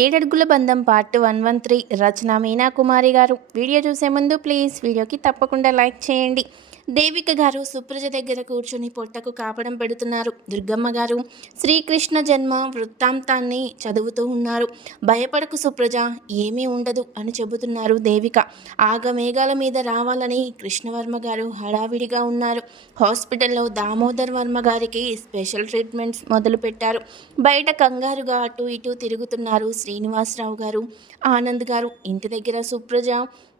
ఏడడుగుల బంధం part one one three రచన మీనా కుమారి గారు. Video చూసే ముందు ప్లీజ్ వీడియోకి తప్పకుండా లైక్ చేయండి. దేవిక గారు సుప్రజ దగ్గర కూర్చుని పొట్టకు కాపడం పెడుతున్నారు. దుర్గమ్మ గారు శ్రీకృష్ణ జన్మ వృత్తాంతాన్ని చదువుతూ ఉన్నారు. భయపడకు సుప్రజ ఏమీ ఉండదు అని చెబుతున్నారు దేవిక. ఆగమేఘాల మీద రావాలని కృష్ణవర్మ గారు హడావిడిగా ఉన్నారు. హాస్పిటల్లో దామోదర్ వర్మ గారికి స్పెషల్ ట్రీట్మెంట్స్ మొదలుపెట్టారు. బయట కంగారుగా అటు ఇటు తిరుగుతున్నారు శ్రీనివాసరావు గారు. ఆనంద్ గారు ఇంటి దగ్గర సుప్రజ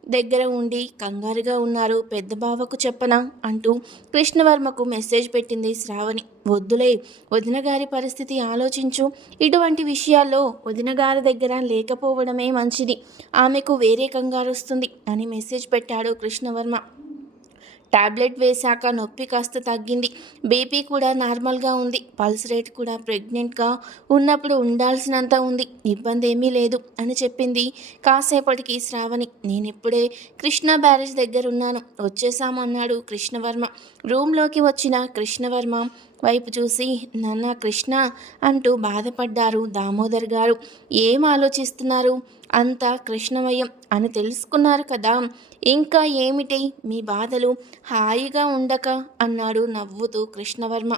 దగ్గర ఉండి కంగారుగా ఉన్నారు. పెద్ద బావకు చెప్పనా? అంటూ కృష్ణవర్మకు మెసేజ్ పెట్టింది శ్రావణి. వద్దులే వదినగారి పరిస్థితి ఆలోచించు. ఇటువంటి విషయాల్లో వదినగారి దగ్గర లేకపోవడమే మంచిది. ఆమెకు వేరే కంగారు వస్తుంది అని మెసేజ్ పెట్టాడు కృష్ణవర్మ. టాబ్లెట్ వేశాక నొప్పి కాస్త తగ్గింది. బీపీ కూడా నార్మల్గా ఉంది. పల్స్ రేట్ కూడా ప్రెగ్నెంట్గా ఉన్నప్పుడు ఉండాల్సినంత ఉంది. ఇబ్బంది ఏమీ లేదు అని చెప్పింది కాసేపటికి శ్రావణి. నేను ఇప్పుడే కృష్ణ బ్యారేజ్ దగ్గర ఉన్నాను. వచ్చేసాము అన్నాడు కృష్ణవర్మ. రూమ్లోకి వచ్చిన కృష్ణవర్మ వైపు చూసి నాన్న కృష్ణ అంటూ బాధపడ్డారు దామోదర్ గారు. ఏం ఆలోచిస్తున్నారు? అంతా కృష్ణమయం అని తెలుసుకున్నారు కదా. ఇంకా ఏమిటి? మీ బాధలు హాయిగా ఉండక అన్నాడు నవ్వుతూ కృష్ణవర్మ.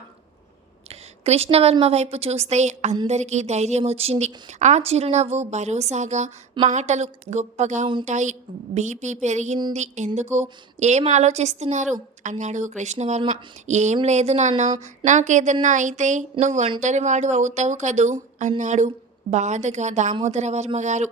కృష్ణవర్మ వైపు చూస్తే అందరికీ ధైర్యం వచ్చింది. ఆ చిరునవ్వు భరోసాగా మాటలు గొప్పగా ఉంటాయి. బీపీ పెరిగింది. ఎందుకు? ఏం ఆలోచిస్తున్నారు? అన్నాడు కృష్ణవర్మ. ఏం లేదు నాన్న. నాకేదన్నా అయితే నువ్వు ఒంటరివాడు అవుతావు కదూ? అన్నాడు బాధగా దామోదర వర్మ గారు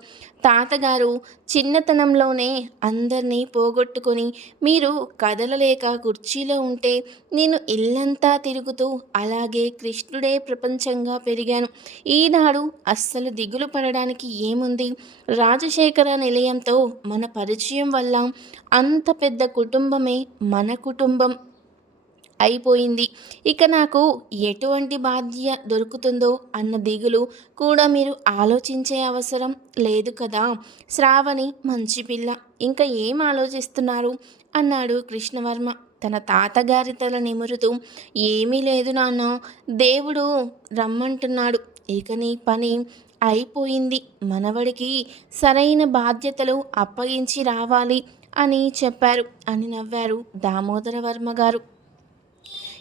తాతగారు చిన్నతనంలోనే అందరినీ పోగొట్టుకొని మీరు కదలలేక కుర్చీలో ఉంటే నేను ఇల్లంతా తిరుగుతూ అలాగే కృష్ణుడే ప్రపంచంగా పెరిగాను. ఈనాడు అస్సలు దిగులు పడడానికి ఏముంది? రాజశేఖర నిలయంతో మన పరిచయం వల్ల అంత పెద్ద కుటుంబమే మన కుటుంబం. అయిపోయింది. ఇక నాకు ఎటువంటి బాధ్య దొరుకుతుందో అన్న దిగులు కూడా మీరు ఆలోచించే అవసరం లేదు కదా. శ్రావణి మంచి పిల్ల ఇంకా ఏం ఆలోచిస్తున్నారు? అన్నాడు కృష్ణవర్మ. తన తాతగారి తల నిమురుతూ ఏమీ లేదు నాన్న దేవుడు రమ్మంటున్నాడు. ఇక నీ పని అయిపోయింది. మనవడికి సరైన బాధ్యతలు అప్పగించి రావాలి అని చెప్పారు అని నవ్వారు దామోదర వర్మ గారు.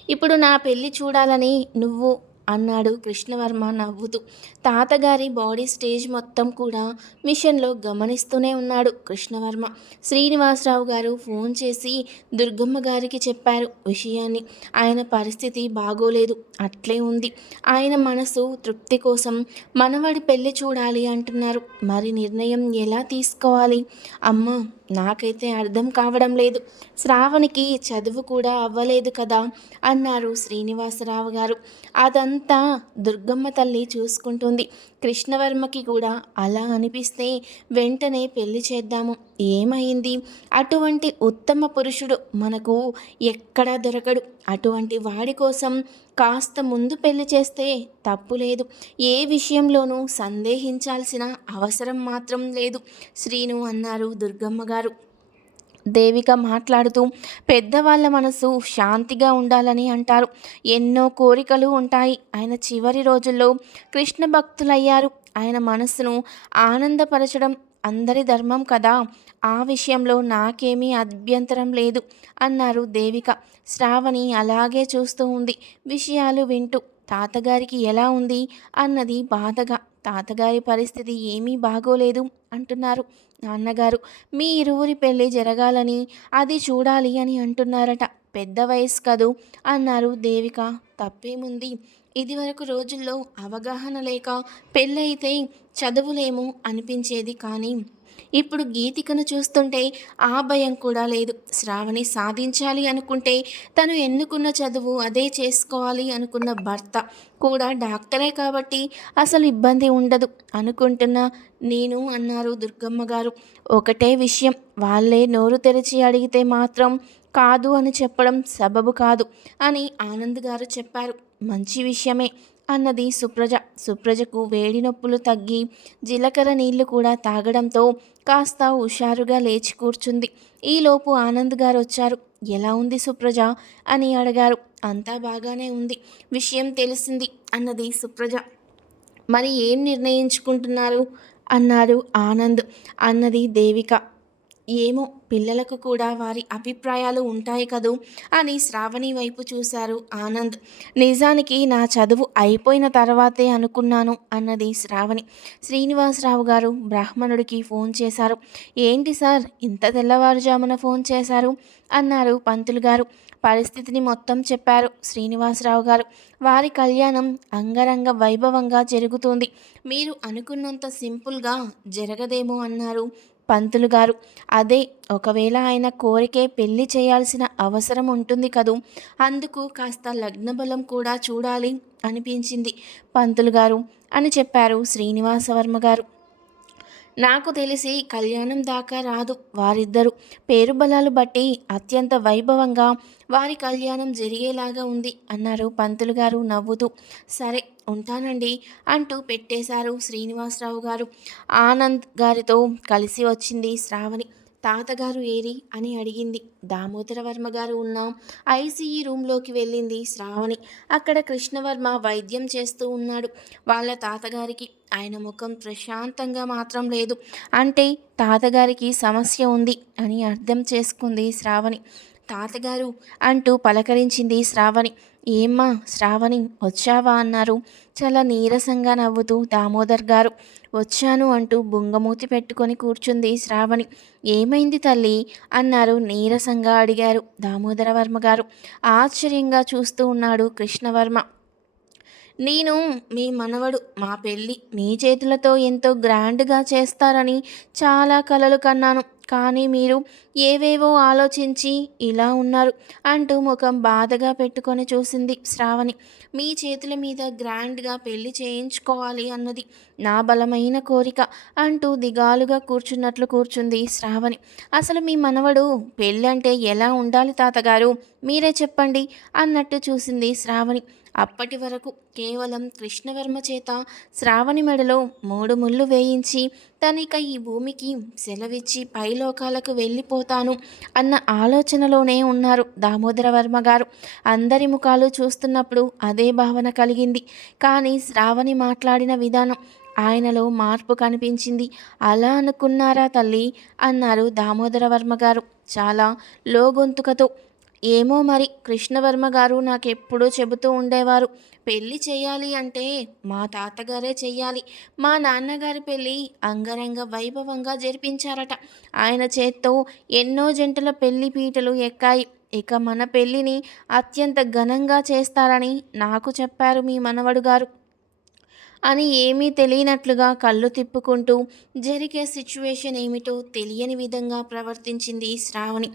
ఇప్పుడు నా పెళ్ళి చూడాలని నువ్వు అన్నాడు కృష్ణవర్మ నవ్వుతూ. తాతగారి బాడీ స్టేజ్ మొత్తం కూడా మిషన్లో గమనిస్తూనే ఉన్నాడు కృష్ణవర్మ. శ్రీనివాసరావు గారు ఫోన్ చేసి దుర్గమ్మ గారికి చెప్పారు విషయాన్ని. ఆయన పరిస్థితి బాగోలేదు అట్లే ఉంది. ఆయన మనసు తృప్తి కోసం మనవడి పెళ్ళి చూడాలి అంటున్నారు. మరి నిర్ణయం ఎలా తీసుకోవాలి? అమ్మ నాకైతే అర్థం కావడం లేదు. శ్రావణికి చదువు కూడా అవ్వలేదు కదా అన్నారు శ్రీనివాసరావు గారు. అదంతా అంతా దుర్గమ్మ తల్లి చూసుకుంటుంది. కృష్ణవర్మకి కూడా అలా అనిపిస్తే వెంటనే పెళ్ళి చేద్దాము. ఏమైంది? అటువంటి ఉత్తమ పురుషుడు మనకు ఎక్కడా దొరకడు. అటువంటి వాడి కోసం కాస్త ముందు పెళ్ళి చేస్తే తప్పు లేదు. ఏ విషయంలోనూ సందేహించాల్సిన అవసరం మాత్రం లేదు. శ్రీను అన్నారు దుర్గమ్మ గారు దేవిక మాట్లాడుతూ పెద్దవాళ్ళ మనసు శాంతిగా ఉండాలని అంటారు. ఎన్నో కోరికలు ఉంటాయి. ఆయన చివరి రోజుల్లో కృష్ణ భక్తులయ్యారు. ఆయన మనసును ఆనందపరచడం అందరి ధర్మం కదా. ఆ విషయంలో నాకేమీ అభ్యంతరం లేదు అన్నారు దేవిక. శ్రావణి అలాగే చూస్తూ ఉంది. విషయాలు వింటూ తాతగారికి ఎలా ఉంది అన్నది బాధగా తాతగారి పరిస్థితి ఏమీ బాగోలేదు అంటున్నారు నాన్నగారు. మీ ఇరువురి పెళ్ళి జరగాలని అది చూడాలి అని అంటున్నారట. పెద్ద వయసు కదూ అన్నారు దేవిక. తప్పేముంది? ఇదివరకు రోజుల్లో అవగాహన లేక పెళ్ళైతే చదువులేమో అనిపించేది కానీ ఇప్పుడు గీతికను చూస్తుంటే ఆ భయం కూడా లేదు. శ్రావణి సాధించాలి అనుకుంటే తను ఎన్నుకున్న చదువు అదే చేసుకోవాలి అనుకున్న భర్త కూడా డాక్టరే కాబట్టి అసలు ఇబ్బంది ఉండదు. అనుకుంటున్న నేను అన్నారు దుర్గమ్మ గారు. ఒకటే విషయం వాళ్ళే నోరు తెరిచి అడిగితే మాత్రం కాదు అని చెప్పడం సబబు కాదు అని ఆనంద్ గారు చెప్పారు. మంచి విషయమే. అన్నది సుప్రజ. సుప్రజకు వేడి నొప్పులు తగ్గి జీలకర్ర నీళ్ళు కూడా తాగడంతో కాస్త హుషారుగా లేచి కూర్చుంది. ఈలోపు ఆనంద్ గారు వచ్చారు. ఎలా ఉంది సుప్రజ? అని అడిగారు. అంతా బాగానే ఉంది. విషయం తెలిసింది అన్నది సుప్రజ. మరి ఏం నిర్ణయించుకుంటున్నారు? అన్నారు ఆనంద్. అన్నది దేవిక. ఏమో పిల్లలకు కూడా వారి అభిప్రాయాలు ఉంటాయి కదూ అని శ్రావణి వైపు చూశారు ఆనంద్. నిజానికి నా చదువు అయిపోయిన తర్వాతే అనుకున్నాను అన్నది శ్రావణి. శ్రీనివాసరావు గారు బ్రాహ్మణుడికి ఫోన్ చేశారు. ఏంటి సార్ ఇంత తెల్లవారుజామున ఫోన్ చేశారు? అన్నారు పంతులు గారు. పరిస్థితిని మొత్తం చెప్పారు శ్రీనివాసరావు గారు. వారి కళ్యాణం అంగరంగ వైభవంగా జరుగుతుంది. మీరు అనుకున్నంత సింపుల్గా జరగదేమో అన్నారు పంతులు గారు. అదే ఒకవేళ ఆయన కోరికే పెళ్ళి చేయాల్సిన అవసరం ఉంటుంది కదూ? అందుకు కాస్త లగ్నబలం కూడా చూడాలి అనిపించింది పంతులు గారు అని చెప్పారు శ్రీనివాసవర్మ గారు. నాకు తెలిసి కళ్యాణం దాకా రాదు వారిద్దరూ. పేరు బలాలు బట్టి అత్యంత వైభవంగా వారి కళ్యాణం జరిగేలాగా ఉంది అన్నారు పంతులు గారు నవ్వుతూ. సరే ఉంటానండి అంటూ పెట్టేశారు శ్రీనివాసరావు గారు. ఆనంద్ గారితో కలిసి వచ్చింది శ్రావణి. తాతగారు ఏరి అని అడిగింది. దామోదరవర్మ గారు ఉన్న. ఐసీఈ రూమ్లోకి వెళ్ళింది శ్రావణి. అక్కడ కృష్ణవర్మ వైద్యం చేస్తూ ఉన్నాడు. వాళ్ళ తాతగారికి ఆయన ముఖం ప్రశాంతంగా మాత్రం లేదు. అంటే తాతగారికి సమస్య ఉంది అని అర్థం చేసుకుంది శ్రావణి. తాతగారు అంటూ పలకరించింది శ్రావణి. ఏమ్మా శ్రావణి వచ్చావా అన్నారు. చాలా నీరసంగా నవ్వుతూ దామోదర్ గారు. వచ్చాను అంటూ బుంగమూతి పెట్టుకొని కూర్చుంది శ్రావణి. ఏమైంది తల్లి? అన్నారు నీరసంగా అడిగారు దామోదరవర్మ గారు. ఆశ్చర్యంగా చూస్తూ ఉన్నాడు కృష్ణవర్మ. నేను మీ మనవడు మా పెళ్ళి మీ చేతులతో ఎంతో గ్రాండ్గా చేస్తారని చాలా కలలు కన్నాను. కానీ మీరు ఏవేవో ఆలోచించి ఇలా ఉన్నారు అంటూ ముఖం బాధగా పెట్టుకొని చూసింది శ్రావణి. మీ చేతుల మీద గ్రాండ్గా పెళ్ళి చేయించుకోవాలి అన్నది నా బలమైన కోరిక అంటూ దిగాలుగా కూర్చున్నట్లు కూర్చుంది శ్రావణి. అసలు మీ మనవడు పెళ్ళంటే ఎలా ఉండాలి తాతగారు? మీరే చెప్పండి అన్నట్టు చూసింది శ్రావణి. అప్పటి వరకు కేవలం కృష్ణవర్మ చేత శ్రావణి మెడలో మూడు ముళ్ళు వేయించి తనిక ఈ భూమికి సెలవిచ్చి పైలోకాలకు వెళ్ళిపోతాను అన్న ఆలోచనలోనే ఉన్నారు దామోదరవర్మ గారు. అందరి ముఖాలు చూస్తున్నప్పుడు అదే భావన కలిగింది. కానీ శ్రావణి మాట్లాడిన విధానం ఆయనలో మార్పు కనిపించింది. అలా అనుకున్నారా తల్లి? అన్నారు దామోదరవర్మ గారు. చాలా లోగొంతుకతో ఏమో మరి కృష్ణవర్మ గారు నాకెప్పుడూ చెబుతూ ఉండేవారు. పెళ్ళి చేయాలి అంటే మా తాతగారే చెయ్యాలి. మా నాన్నగారి పెళ్ళి అంగరంగ వైభవంగా జరిపించారట. ఆయన చేత్తో ఎన్నో జంటల పెళ్ళి పీటలు ఎక్కాయి. ఇక మన పెళ్ళిని అత్యంత ఘనంగా చేస్తారని నాకు చెప్పారు మీ మనవడు గారు. అని ఏమీ తెలియనట్లుగా కళ్ళు తిప్పుకుంటూ జరిగే సిచ్యువేషన్ ఏమిటో తెలియని విధంగా ప్రవర్తించింది శ్రావణి.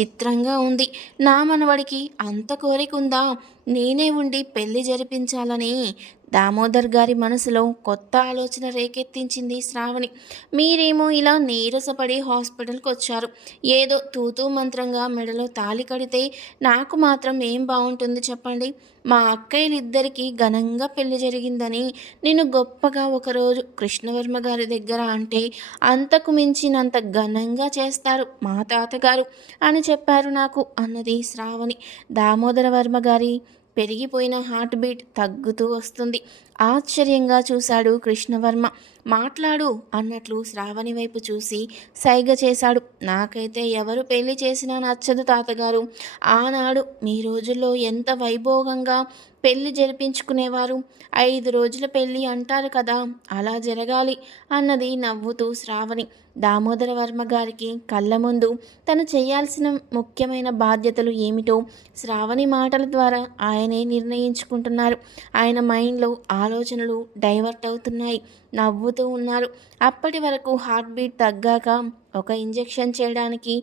చిత్రంగా ఉంది. నా మనవడికి అంత కోరిక ఉందా? నేనే ఉండి పెళ్ళి జరిపించాలని దామోదర్ గారి మనసులో కొత్త ఆలోచన రేకెత్తించింది శ్రావణి. మీరేమో ఇలా నీరసపడి హాస్పిటల్కి వచ్చారు. ఏదో తూతూ మంత్రంగా మెడలో తాలి కడితే నాకు మాత్రం ఏం బాగుంటుంది చెప్పండి? మా అక్కయ్యలిద్దరికీ ఘనంగా పెళ్ళి జరిగిందని నేను గొప్పగా ఒకరోజు కృష్ణవర్మ గారి దగ్గర అంటే అంతకు మించినంత ఘనంగా చేస్తారు మా తాతగారు అని చెప్పారు నాకు అన్నది శ్రావణి. దామోదర వర్మ గారి పెరిగిపోయిన హార్ట్ బీట్ తగ్గుతూ వస్తుంది. ఆశ్చర్యంగా చూశాడు కృష్ణవర్మ. మాట్లాడు అన్నట్లు శ్రావణి వైపు చూసి సైగ చేశాడు. నాకైతే ఎవరు పెళ్ళి చేసినా నచ్చదు తాతగారు. ఆనాడు మీ రోజుల్లో ఎంత వైభోగంగా పెళ్ళి జరిపించుకునేవారు. ఐదు రోజుల పెళ్ళి అంటారు కదా అలా జరగాలి అన్నది నవ్వుతూ శ్రావణి. దామోదర వర్మ గారికి కళ్ళ ముందు తను చేయాల్సిన ముఖ్యమైన బాధ్యతలు ఏమిటో శ్రావణి మాటల ద్వారా ఆయనే నిర్ణయించుకుంటున్నారు. ఆయన మైండ్లో ఆలోచనలు డైవర్ట్ అవుతున్నాయి. నవ్వుతూ ఉన్నారు. అప్పటి వరకు హార్ట్ బీట్ తగ్గాక ఒక ఇంజెక్షన్ చేయడానికి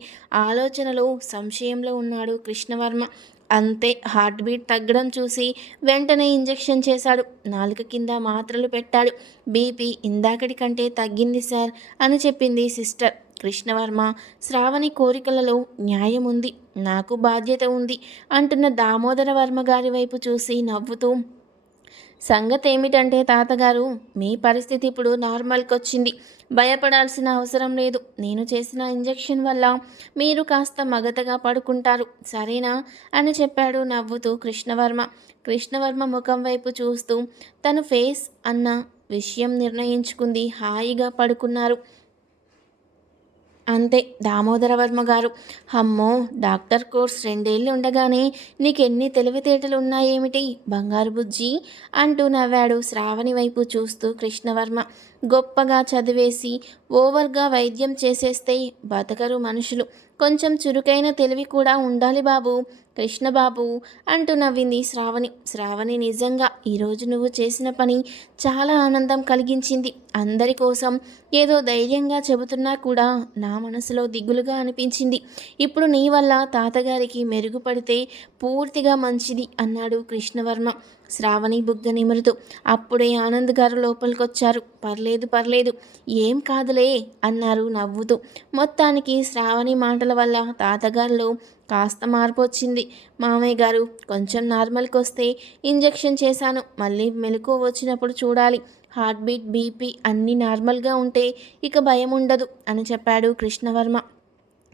ఆలోచనలో సంశయంలో ఉన్నాడు కృష్ణవర్మ. అంతే హార్ట్ బీట్ తగ్గడం చూసి వెంటనే ఇంజెక్షన్ చేశాడు. నాలుక కింద మాత్రలు పెట్టాడు. బీపీ ఇందాకటి కంటే తగ్గింది సార్ అని చెప్పింది సిస్టర్. కృష్ణవర్మ శ్రావణి కోరికలలో న్యాయం ఉంది. నాకు బాధ్యత ఉంది అంటున్న దామోదర వర్మ గారి వైపు చూసి నవ్వుతూ సంగతి ఏమిటంటే తాతగారు మీ పరిస్థితి ఇప్పుడు నార్మల్కి వచ్చింది భయపడాల్సిన అవసరం లేదు. నేను చేసిన ఇంజెక్షన్ వల్ల మీరు కాస్త మగతగా పడుకుంటారు. సరేనా? అని చెప్పాడు నవ్వుతూ కృష్ణవర్మ. కృష్ణవర్మ ముఖం వైపు చూస్తూ తన ఫేస్ అన్న విషయం నిర్ణయించుకుంది. హాయిగా పడుకున్నారు. అంతే. దామోదర వర్మ గారు అమ్మో డాక్టర్ కోర్స్ రెండేళ్ళు ఉండగానే నీకెన్ని తెలివితేటలు ఉన్నాయేమిటి బంగారు బుజ్జి అంటూ నవ్వాడు శ్రావణి వైపు చూస్తూ కృష్ణవర్మ. గొప్పగా చదివేసి ఓవర్గా వైద్యం చేసేస్తే బతకరు మనుషులు. కొంచెం చురుకైన తెలివి కూడా ఉండాలి బాబు. కృష్ణబాబు అంటూ నవ్వింది శ్రావణి. శ్రావణి నిజంగా ఈరోజు నువ్వు చేసిన పని చాలా ఆనందం కలిగించింది. అందరి కోసం ఏదో ధైర్యంగా చెబుతున్నా కూడా నా మనసులో దిగులుగా అనిపించింది. ఇప్పుడు నీ వల్ల తాతగారికి మెరుగుపడితే పూర్తిగా మంచిది అన్నాడు కృష్ణవర్మ. శ్రావణి బుగ్గ నిమురుతూ అప్పుడే ఆనంద్ గారు లోపలికొచ్చారు. పర్లేదు పర్లేదు ఏం కాదులే అన్నారు నవ్వుతూ. మొత్తానికి శ్రావణి మాటల వల్ల తాతగారిలో కాస్త మార్పు వచ్చింది మామయ్య గారు కొంచెం నార్మల్కి వస్తే ఇంజెక్షన్ చేశాను. మళ్ళీ మెలకు వచ్చినప్పుడు చూడాలి. హార్ట్ బీట్ బీపీ అన్నీ నార్మల్గా ఉంటే ఇక భయం ఉండదు అని చెప్పాడు కృష్ణవర్మ.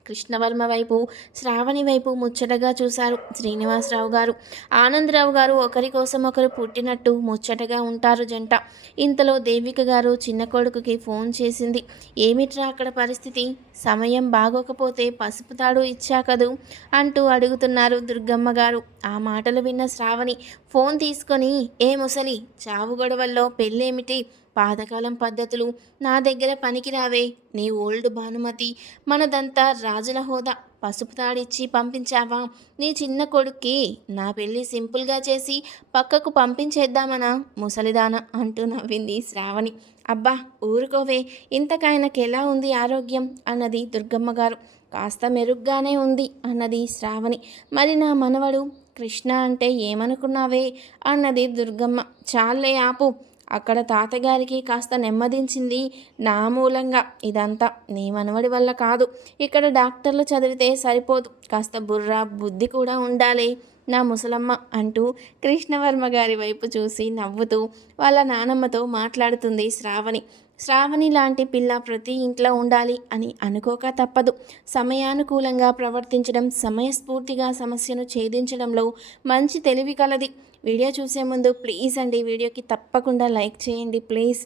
కృష్ణవర్మ వైపు శ్రావణి వైపు ముచ్చటగా చూశారు శ్రీనివాసరావు గారు. ఆనందరావు గారు ఒకరి కోసం ఒకరు పుట్టినట్టు ముచ్చటగా ఉంటారు జంట. ఇంతలో దేవిక గారు చిన్న కొడుకుకి ఫోన్ చేసింది. ఏమిట్రా అక్కడ పరిస్థితి? సమయం బాగోకపోతే పసుపు తాడు ఇచ్చా కదూ? అంటూ అడుగుతున్నారు దుర్గమ్మ గారు. ఆ మాటలు విన్న శ్రావణి ఫోన్ తీసుకొని ఏ ముసలి చావు గొడవల్లో పెళ్ళేమిటి? పాతకాలం పద్ధతులు నా దగ్గర పనికిరావే. నీ ఓల్డ్ భానుమతి మనదంతా రాజుల హోదా. పసుపు తాడిచ్చి పంపించావా? నీ చిన్న కొడుక్కి నా పెళ్ళి సింపుల్గా చేసి పక్కకు పంపించేద్దామనా? ముసలిదాన అంటూ నవ్వింది శ్రావణి. అబ్బా ఊరుకోవే. ఇంతకాయనకి ఎలా ఉంది ఆరోగ్యం? అన్నది దుర్గమ్మ గారు కాస్త మెరుగ్గానే ఉంది అన్నది శ్రావణి. మరి నా మనవడు కృష్ణ అంటే ఏమనుకున్నావే? అన్నది దుర్గమ్మ. చాలే ఆపు. అక్కడ తాతగారికి కాస్త నెమ్మదించింది నా మూలంగా. ఇదంతా నీ మనవడి వల్ల కాదు. ఇక్కడ డాక్టర్లు చదివితే సరిపోదు. కాస్త బుర్ర బుద్ధి కూడా ఉండాలి. నా ముసలమ్మ అంటూ కృష్ణవర్మ గారి వైపు చూసి నవ్వుతూ వాళ్ళ నానమ్మతో మాట్లాడుతుంది శ్రావణి. శ్రావణి లాంటి పిల్ల ప్రతి ఇంట్లో ఉండాలి అని అనుకోక తప్పదు. సమయానుకూలంగా ప్రవర్తించడం సమయస్ఫూర్తిగా సమస్యను ఛేదించడంలో మంచి తెలివి కలది. వీడియో చూసే ముందు ప్లీజ్ అండి వీడియోకి తప్పకుండా లైక్ చేయండి ప్లీజ్.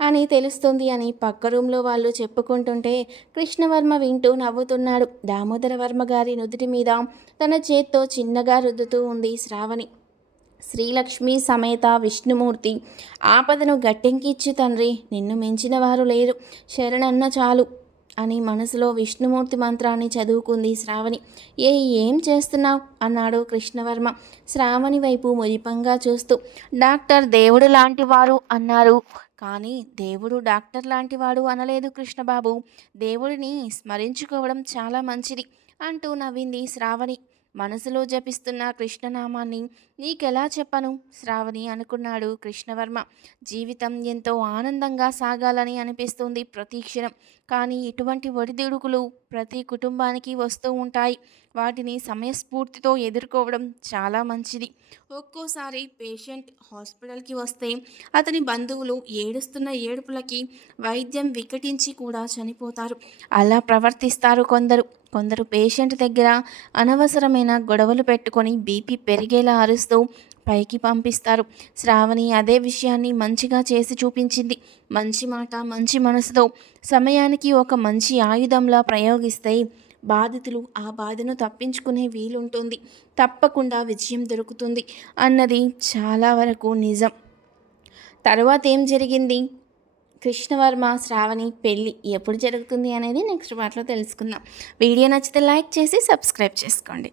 అని తెలుస్తుంది అని పక్క రూమ్లో వాళ్ళు చెప్పుకుంటుంటే కృష్ణవర్మ వింటూ నవ్వుతున్నాడు. దామోదరవర్మ గారి నుదుటి మీద తన చేత్తో చిన్నగా రుద్దుతూ ఉంది శ్రావణి. శ్రీలక్ష్మి సమేత విష్ణుమూర్తి ఆపదను గట్టెంకిచ్చి తండ్రి నిన్ను మించిన వారు లేరు శరణన్న చాలు అని మనసులో విష్ణుమూర్తి మంత్రాన్ని చదువుకుంది శ్రావణి. ఏ ఏం చేస్తున్నావు? అన్నాడు కృష్ణవర్మ శ్రావణి వైపు మురిపంగా చూస్తూ. డాక్టర్ దేవుడు లాంటివారు అన్నారు. కానీ దేవుడు డాక్టర్ లాంటివాడు అనలేదు కృష్ణబాబు. దేవుడిని స్మరించుకోవడం చాలా మంచిది అంటూ నవ్వింది శ్రావణి. మనసులో జపిస్తున్న కృష్ణనామాన్ని నీకెలా చెప్పను? శ్రావణి అనుకున్నాడు కృష్ణవర్మ. జీవితం ఎంతో ఆనందంగా సాగాలని అనిపిస్తుంది ప్రతీక్షణం కానీ ఇటువంటి ఒడిదుడుకులు ప్రతి కుటుంబానికి వస్తూ ఉంటాయి. వాటిని సమయస్ఫూర్తితో ఎదుర్కోవడం చాలా మంచిది. ఒక్కోసారి పేషెంట్ హాస్పిటల్కి వస్తే అతని బంధువులు ఏడుస్తున్న ఏడుపులకి వైద్యం వికటించి కూడా చనిపోతారు. అలా ప్రవర్తిస్తారు కొందరు. కొందరు పేషెంట్ దగ్గర అనవసరమైన గొడవలు పెట్టుకొని బీపీ పెరిగేలా అరుస్తూ పైకి పంపిస్తారు. శ్రావణి అదే విషయాన్ని మంచిగా చేసి చూపించింది. మంచి మాట మంచి మనసుతో సమయానికి ఒక మంచి ఆయుధంలా ప్రయోగిస్తే బాధితులు ఆ బాధను తప్పించుకునే వీలుంటుంది. తప్పకుండా విజయం దొరుకుతుంది అన్నది చాలా వరకు నిజం. తర్వాత ఏం జరిగింది? కృష్ణవర్మ శ్రావణి పెళ్ళి ఎప్పుడు జరుగుతుంది అనేది నెక్స్ట్ పార్ట్లో తెలుసుకుందాం. వీడియో నచ్చితే లైక్ చేసి సబ్స్క్రైబ్ చేసుకోండి.